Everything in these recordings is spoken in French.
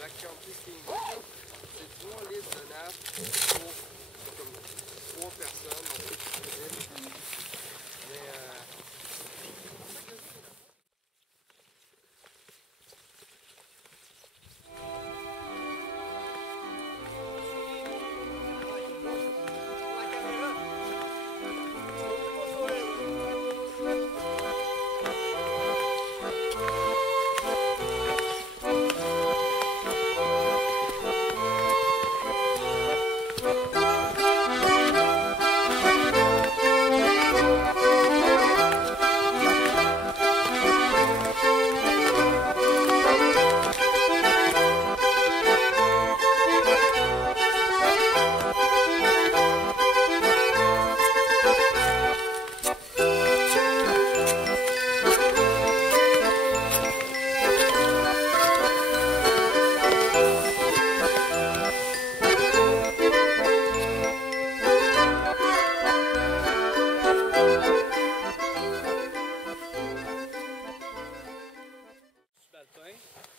Backcountry skiing, c'est 3 litres de nappe pour comme 3 personnes, donc c'est possible. Mais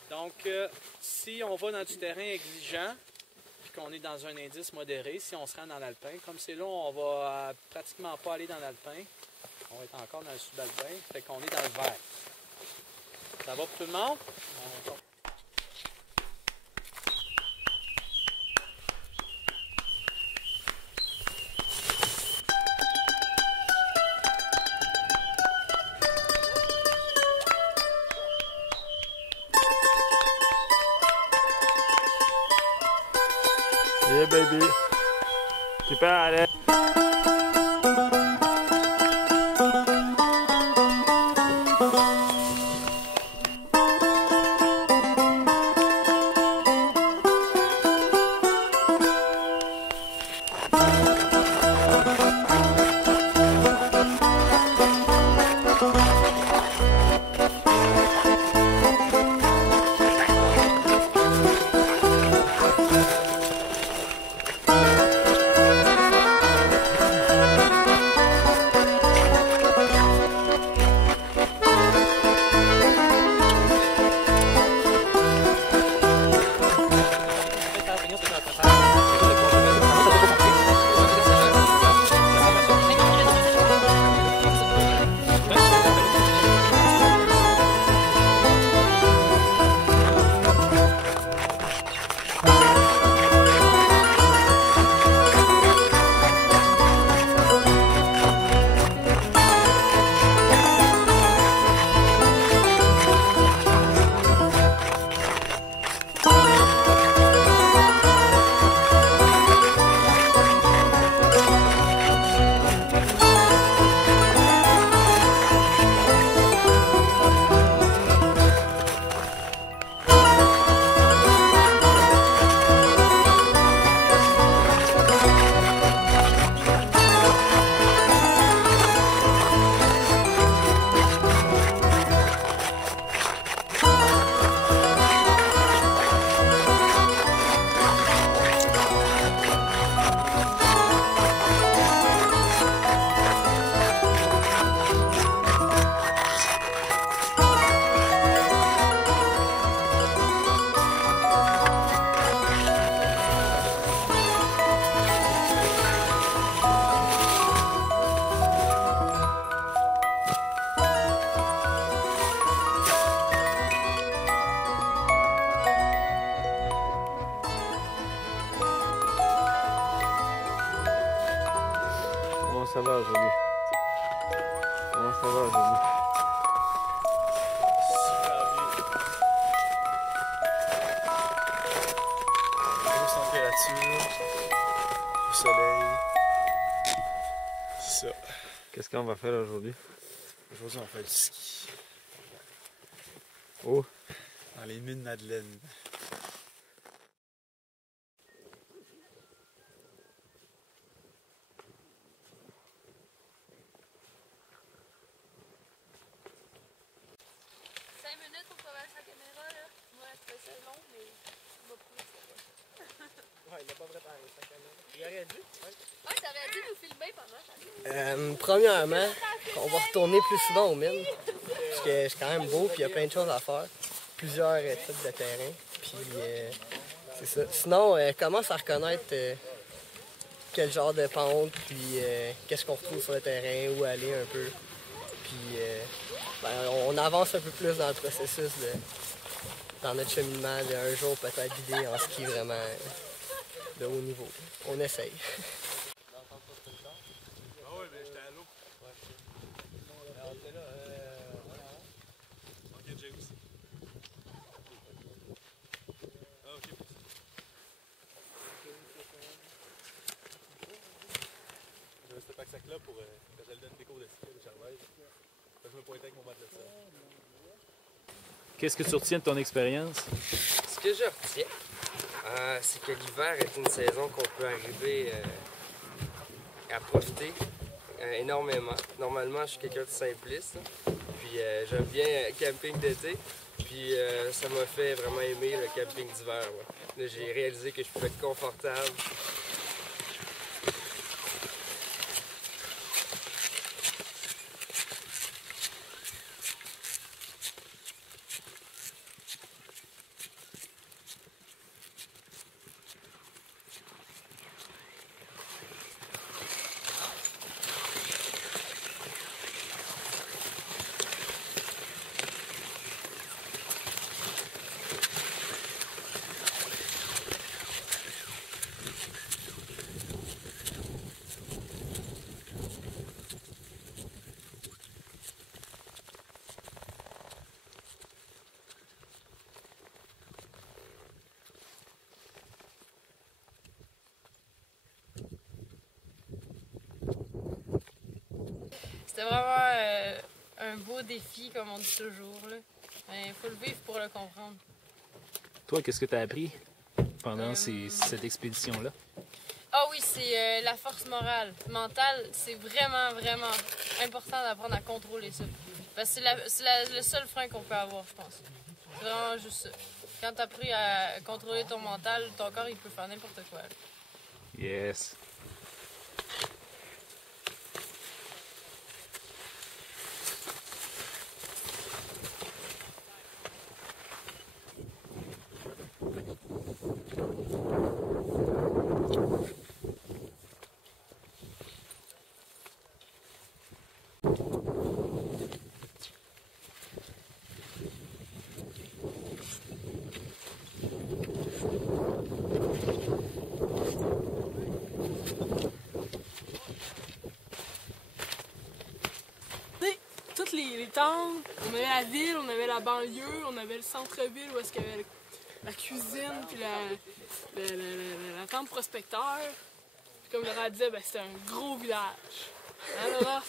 Donc, si on va dans du terrain exigeant, puis qu'on est dans un indice modéré, si on se rend dans l'alpin, comme c'est là, on va pratiquement pas aller dans l'alpin. On va être encore dans le subalpin, fait qu'on est dans le vert. Ça va pour tout le monde? Yeah, baby. Keep at it. Comment ça va aujourd'hui? Comment ça va aujourd'hui? Super bien. Grosse température. au soleil. C'est ça. Qu'est-ce qu'on va faire aujourd'hui? Aujourd'hui, on fait du ski. Oh! Dans les mines Madeleine. Minutes pour travailler sa caméra, là. Moi, je fais ça long, mais je vais prouver que c'est pas. Ouais, il n'a pas préparé sa caméra. Il aurait dû. Ouais, t'aurais dû nous filmer pendant ça. Premièrement, on va retourner plus souvent aux mines. Parce que c'est quand même beau, puis il y a plein de choses à faire. Plusieurs types de terrain. Puis c'est ça. Sinon, commence à reconnaître quel genre de pente, puis qu'est-ce qu'on retrouve sur le terrain, où aller un peu. Puis on avance un peu plus dans le processus dans notre cheminement d'un jour peut-être guidé en ski vraiment de haut niveau. On essaye. Ah ouais, mais j'étais à l'eau. Ok, James. Ah, ok. Je ce pack-sac-là pour quand j'allais donner des cours de ski de Charlevoix. Je me pointais avec mon matelas de sol. Qu'est-ce que tu retiens de ton expérience? Ce que je retiens, c'est que l'hiver est une saison qu'on peut arriver à profiter énormément. Normalement, je suis quelqu'un de simpliste, puis j'aime bien camping d'été, puis ça m'a fait vraiment aimer le camping d'hiver. Ouais. Là, j'ai réalisé que je pouvais être confortable. C'était vraiment un beau défi, comme on dit toujours. Il faut le vivre pour le comprendre. Toi, qu'est-ce que tu as appris pendant cette expédition-là? Ah oui, c'est la force morale. Mentale, c'est vraiment, vraiment important d'apprendre à contrôler ça. Parce que c'est le seul frein qu'on peut avoir, je pense. C'est vraiment juste ça. Quand tu as appris à contrôler ton mental, ton corps, il peut faire n'importe quoi. Yes. Toutes les tentes, on avait la ville, on avait la banlieue, on avait le centre-ville où est-ce qu'il y avait la cuisine, puis la tente prospecteur. Puis comme Laura disait, ben, c'était un gros village. Hein, Laura?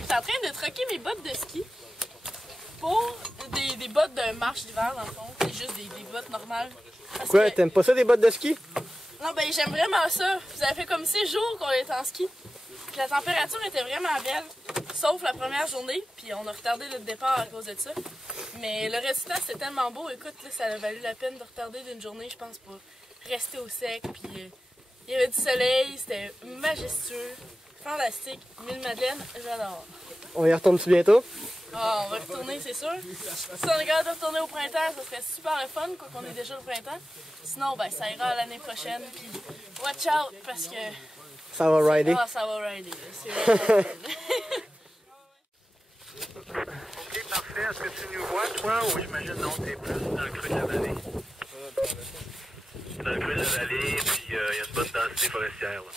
J'étais en train de troquer mes bottes de ski pour des bottes de marche d'hiver, dans le fond. C'est juste des bottes normales. Quoi, t'aimes pas ça des bottes de ski? Non, ben j'aime vraiment ça. Ça fait comme 6 jours qu'on est en ski. Puis la température était vraiment belle, sauf la première journée. Puis on a retardé le départ à cause de ça. Mais le reste du temps, c'était tellement beau. Écoute, là, ça a valu la peine de retarder d'une journée, je pense, pour rester au sec. Puis il y avait du soleil, c'était majestueux, fantastique. Mille Madeleine, j'adore. On y retourne-tu bientôt? Ah, on va retourner, c'est sûr. Si on est capable de retourner au printemps, ça serait super le fun, quoi qu'on est déjà au printemps. Sinon, ben, ça ira l'année prochaine. Puis watch out parce que Ça va rider. ah, ça va rider. Là. C'est vraiment raide. Ok, parfait. Est-ce que tu nous vois, toi, ou j'imagine non, t'es plus dans le creux de la vallée? Dans le creux de la vallée, puis il y a une bonne densité forestière. Là.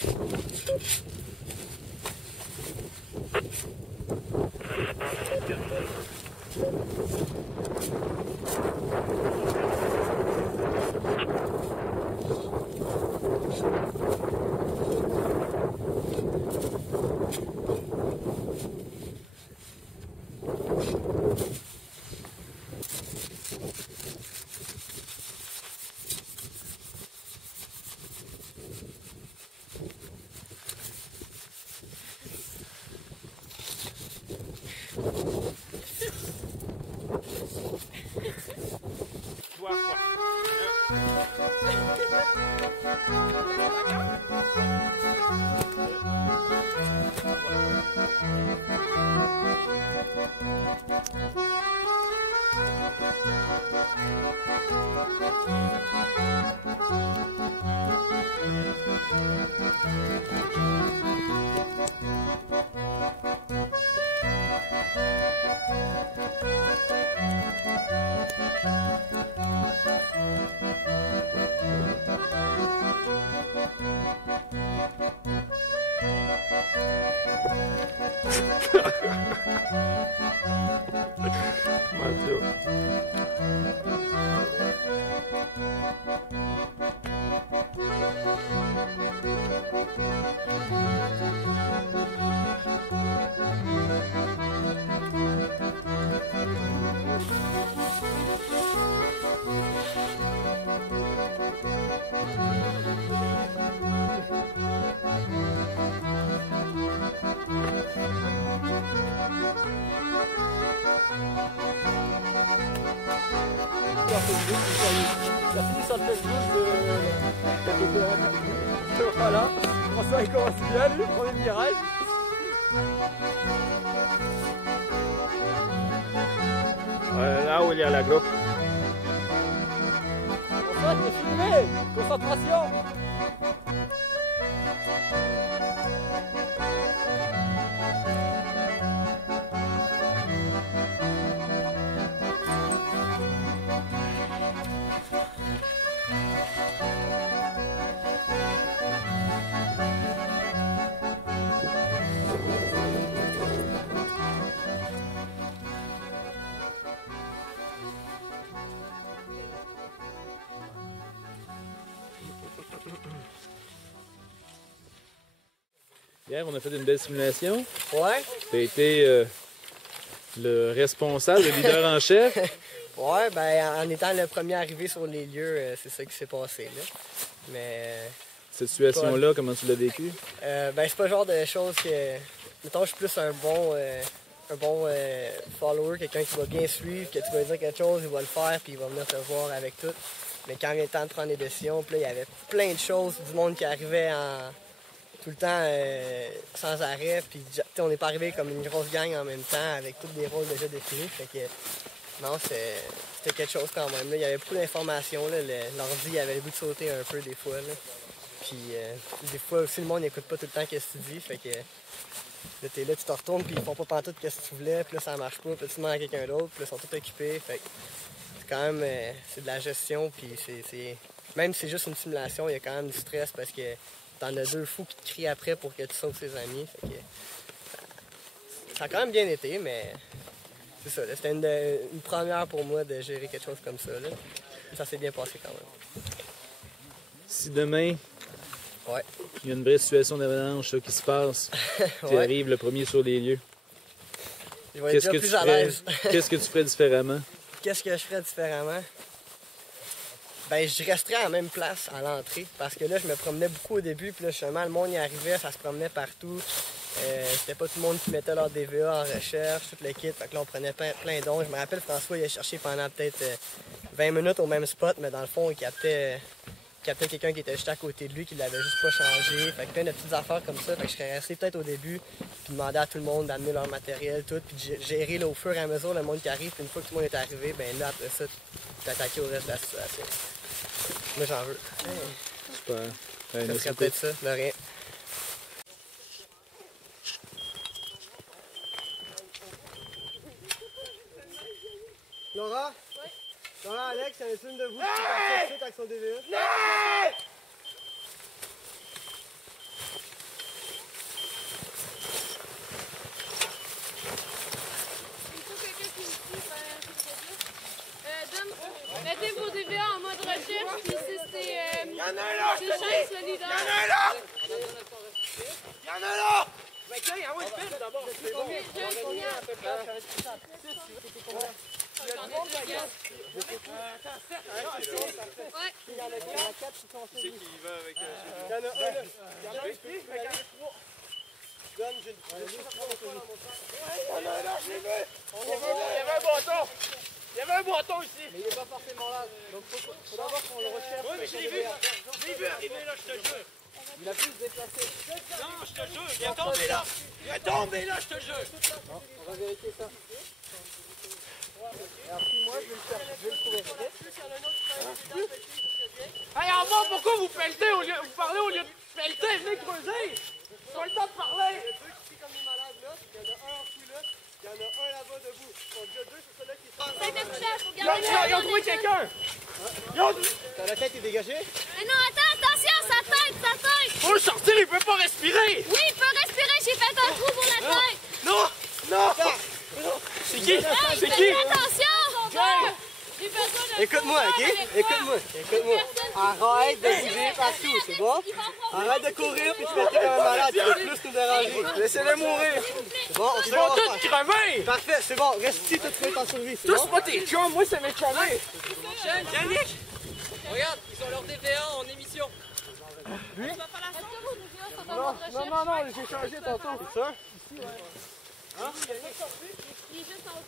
La fini sur le Facebook de voilà, François il commence bien lui, premier virage. Là où il y a la groupe. François t'es filmé, concentration. Hier, on a fait une belle simulation. Ouais. Tu as été le responsable, le leader en chef. Ouais, ben en étant le premier arrivé sur les lieux, c'est ça qui s'est passé là. Mais Cette situation-là, comment tu l'as vécue? ben c'est pas le genre de choses que. Mettons, je suis plus un bon follower, quelqu'un qui va bien suivre, que tu vas dire quelque chose, il va le faire, puis il va venir te voir avec tout. Mais quand il vient le temps de prendre des décisions, puis là, il y avait plein de choses, du monde qui arrivait tout le temps sans arrêt, puis on n'est pas arrivé comme une grosse gang en même temps, avec tous des rôles déjà définis. Fait que non, c'était quelque chose quand même. Là. Il y avait beaucoup d'informations. L'ordi avait le goût de sauter un peu des fois. Là. Puis des fois aussi, le monde n'écoute pas tout le temps ce que tu dis. Fait que là, t'es là, tu te retournes, puis ils font pas pantoute ce que tu voulais, puis là, ça marche pas, puis tu demandes à quelqu'un d'autre, puis là, ils sont tous occupés. Fait que c'est quand même c'est de la gestion, puis même si c'est juste une simulation, il y a quand même du stress parce que t'en as deux fous qui te crient après pour que tu sauves ses amis. Fait que ça a quand même bien été, mais c'est ça. C'était une première pour moi de gérer quelque chose comme ça. Là. Ça s'est bien passé quand même. Si demain, Ouais. il y a une vraie situation d'avalanche là, qui se passe, tu Ouais. arrives le premier sur les lieux, Je vais être déjà plus à l'aise. qu'est-ce que tu ferais différemment? Qu'est-ce que je ferais différemment? Ben, je resterais à la même place à l'entrée parce que là, je me promenais beaucoup au début, puis là, justement, le monde y arrivait, ça se promenait partout. C'était pas tout le monde qui mettait leur DVA en recherche, tout le kit, fait que là, on prenait plein d'ongles. Je me rappelle, François, il a cherché pendant peut-être 20 minutes au même spot, mais dans le fond, il captait quelqu'un qui était juste à côté de lui, qui l'avait juste pas changé. Fait que plein de petites affaires comme ça. Fait que je serais resté peut-être au début, puis demander à tout le monde d'amener leur matériel, tout, puis gérer là, au fur et à mesure le monde qui arrive. Puis une fois que tout le monde est arrivé, ben là, après ça, t'attaquer au reste de la situation. Moi, j'en veux. Super. Ça merci serait beaucoup. peut-être ça, de rien. Laura? Oui? Laura, Alex, il y en a une de vous qui est partie tout de suite avec son DVE? Mettez vos DVA en mode recherche, puis c'est Y'en a un là, je te Chance, dis! le leader. Y'en a un là! Y'en a là! Mais tiens, envoie une pile d'abord. Qui c'est qui y va avec Il y en a un là. Il y en a un ici, il y en a trois. Donne, j'ai Y'en a un là, je l'ai vu! Il y avait un bâton! Il y avait un bâton ici! Mais il n'est pas forcément là. Donc faut d'abord qu'on le recherche. Oui, mais je l'ai vu! Je l'ai vu arriver là, je te jure! Il a pu se déplacer. Non, je te jure, il est tombé là! Il est tombé là, je te jure! On va vérifier ça. Alors puis moi, je vais le faire. Je vais le trouver. Hey, en bas, pourquoi vous pelletez au lieu, vous parlez au lieu de pelleter? Venez creuser! Pas le temps de parler! Il y a deux qui sont comme des malades là. Il y en a un enfoui là. Il y en a un là-bas debout. Ils sont déjà deux, c'est celui-là qui est Ils ont trouvé quelqu'un! La tête est dégagée? Mais non, attends, attention, sa tête, sa tête! Faut le sortir, il peut pas respirer! Oui, il peut respirer, j'ai fait un trou pour la tête! Non! Non! C'est qui? C'est qui? Fais attention! J'ai besoin de Écoute-moi, ok? Écoute-moi. Écoute-moi. Arrête de bouger partout, c'est bon? Arrête de courir puis tu fais comme un malade. Tu veux plus nous déranger. Laissez-le mourir. C'est bon, on Ils vont tous crever! Parfait, c'est bon. Reste ici, tout de en survie. C'est Tous bon? pas tes chums, moi c'est mes chumés! Yannick! Regarde, ils ont leur DVA en émission. Non, j'ai changé tantôt. C'est ça?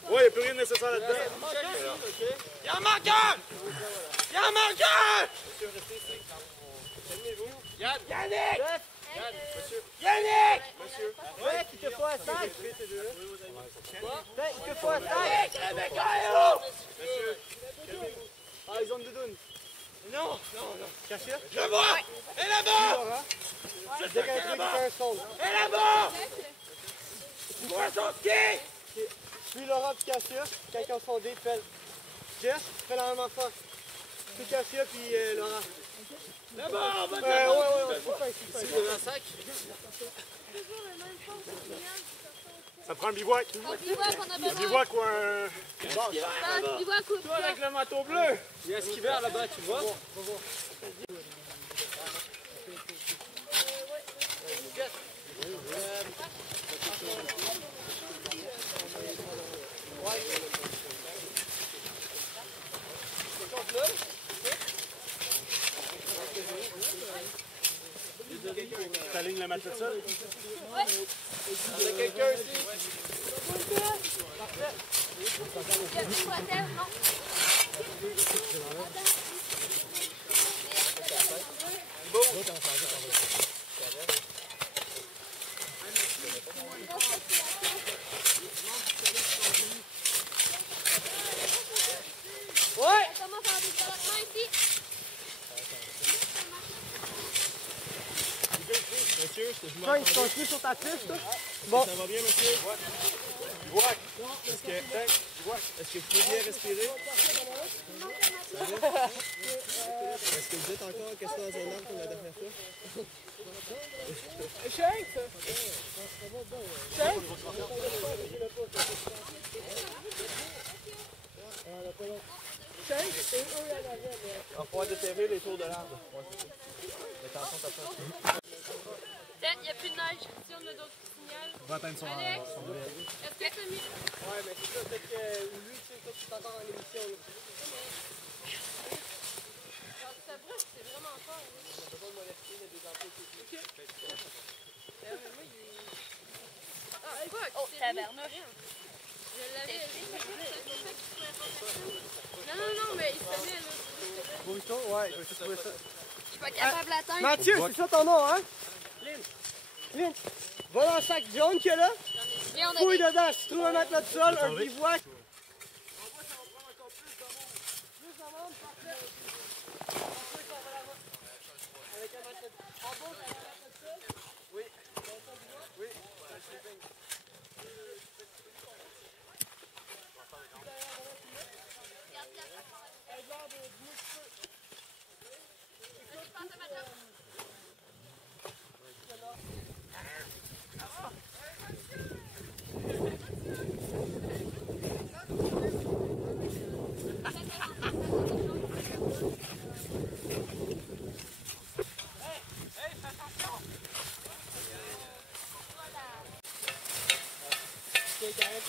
Ouais, il n'y a plus rien de nécessaire là-dedans. Il en manque un! Il en manque un! Yannick! Yannick! Ouais, il te faut un sac. Il te faut un sac. Rebecca est où? Ah, ils ont une doudoune. Non! Cachir? Je vois! Et là-bas! Dès qu'un truc fait un son. Et là-bas! Moi, son ski! Puis Laura puis Cassia, quelqu'un son dé, fais Jess, fais la même affaire. Puis Cassia puis Laura. Là-bas, on va Ouais. Un sac. Ça prend un bivouac. Un bivouac, on a Un besoin. bivouac ou un... Un bivouac ou Toi avec le manteau bleu! Il y a un skiver là-bas, tu vois. T'alignes la matelas de sol? Il y a quelqu'un ici. Ouais! Ça commence à avoir des développements ici. Monsieur, est-ce que je Toi, ils sont tenus sur ta fiche, toi? Bon. Ça va bien, monsieur? Bivouac. Est-ce que vous pouvez bien respirer? Ça va? Est-ce que vous êtes encore encaissé dans un arbre comme la dernière fois? On va pouvoir déterrer les tours de l'arbre. Il n'y a plus de neige. Si on a d'autres signaux. On va atteindre son Alex, son est-ce que t'as mis... Ouais, mais c'est ça, c'est que lui, c'est toi qui t'entends dans l'émission. Là. Ça brûle, c'est vraiment fort. On peut pas me molester, il y a des emplois qui sont Oh, tabarnak. Je l'avais dit. Non, mais il se tenait là. Bourriton? Ouais, je vais tout trouver ça. Je suis pas capable d'atteindre. Mathieu, c'est ça ton nom, hein? Lynn. Va dans le sac jaune qu'il y a là. Viens, on a Fouille des... dedans. Si tu trouves un matelas de sol, un bivouac. Avec un matelas de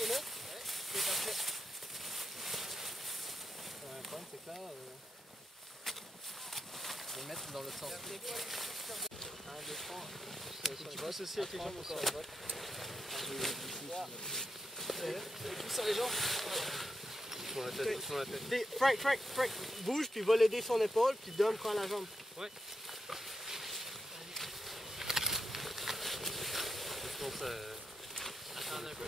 c'est là? C'est parfait. Un point, c'est clair. Je vais mettre dans l'autre sens. Tu vois ceci avec les jambes encore. Sur les jambes. Sur la tête. Frank, bouge, puis va l'aider son épaule, puis Dom prend la jambe. Ouais. Je pense Attends un peu.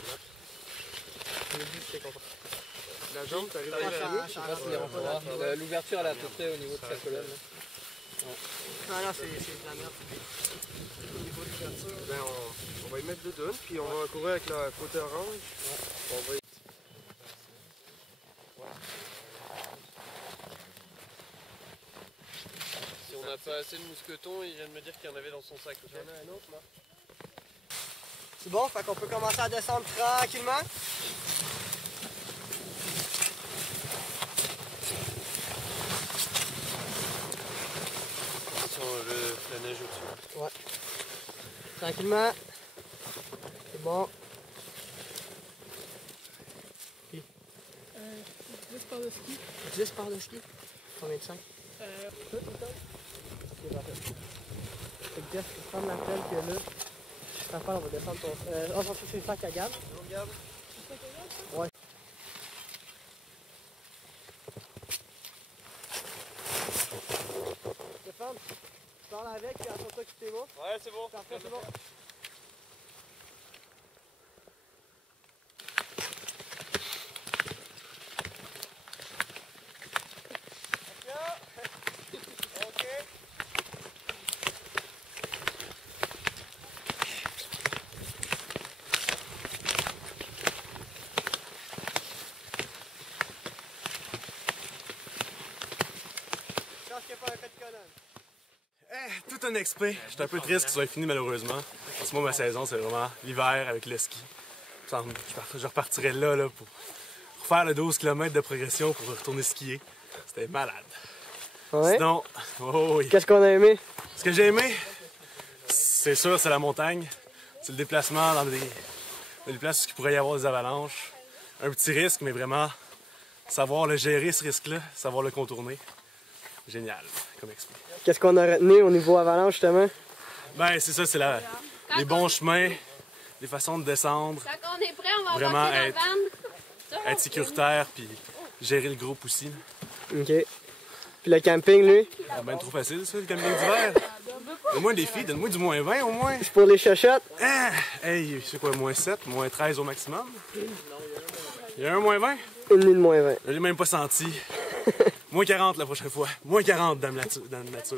La jambe, t'arrives à Je sais pas s'ils iront pas. L'ouverture, elle est à peu près au niveau de sa colonne. Non, c'est de la merde. Ben, on va y mettre 2 tonnes, puis on va courir avec la côte orange. On va y... Si on n'a pas assez de mousquetons, il vient de me dire qu'il y en avait dans son sac. J'en ai un autre là. C'est bon, fait qu'on peut commencer à descendre tranquillement. La neige au-dessus. Ouais. Tranquillement. C'est bon. 10 par de ski. 10 par de ski. Combien de 5? Tout le temps. Ok, parfait. Fait que Jeff, tu peux prendre la pelle que là. Ta pelle, on va descendre ton. On va chercher le sac à gamme. Ouais. Stéphane, tu parles avec, puis attends-toi que tu t'es bon. Ouais, c'est bon. Parfait, c'est bon. Tout un expé. J'étais un peu triste que ça soit fini malheureusement. Parce que moi, ma saison, c'est vraiment l'hiver avec le ski. Je repartirais là pour faire le 12 km de progression pour retourner skier. C'était malade. Ouais. Sinon, oh oui. Qu'est-ce qu'on a aimé? Ce que j'ai aimé, c'est sûr, c'est la montagne. C'est le déplacement dans des places où il pourrait y avoir des avalanches. Un petit risque, mais vraiment savoir le gérer ce risque-là, savoir le contourner. Génial, comme expé. Qu'est-ce qu'on a retenu au niveau avalanche justement? Ben c'est ça, c'est les bons chemins, les façons de descendre, Quand on est prêt, on va vraiment embarquer dans la van. être sécuritaire puis gérer le groupe aussi. Ok. Puis le camping, lui? C'est ben trop facile ça, le camping d'hiver. Donne-moi un défi, donne-moi du moins 20 au moins. C'est pour les chochottes? Ah! Hey, c'est quoi, moins 7, moins 13 au maximum? Il y a un moins 20? Une nuit de moins 20. Je l'ai même pas senti. Moins 40 la prochaine fois. Moins 40 dans la nature.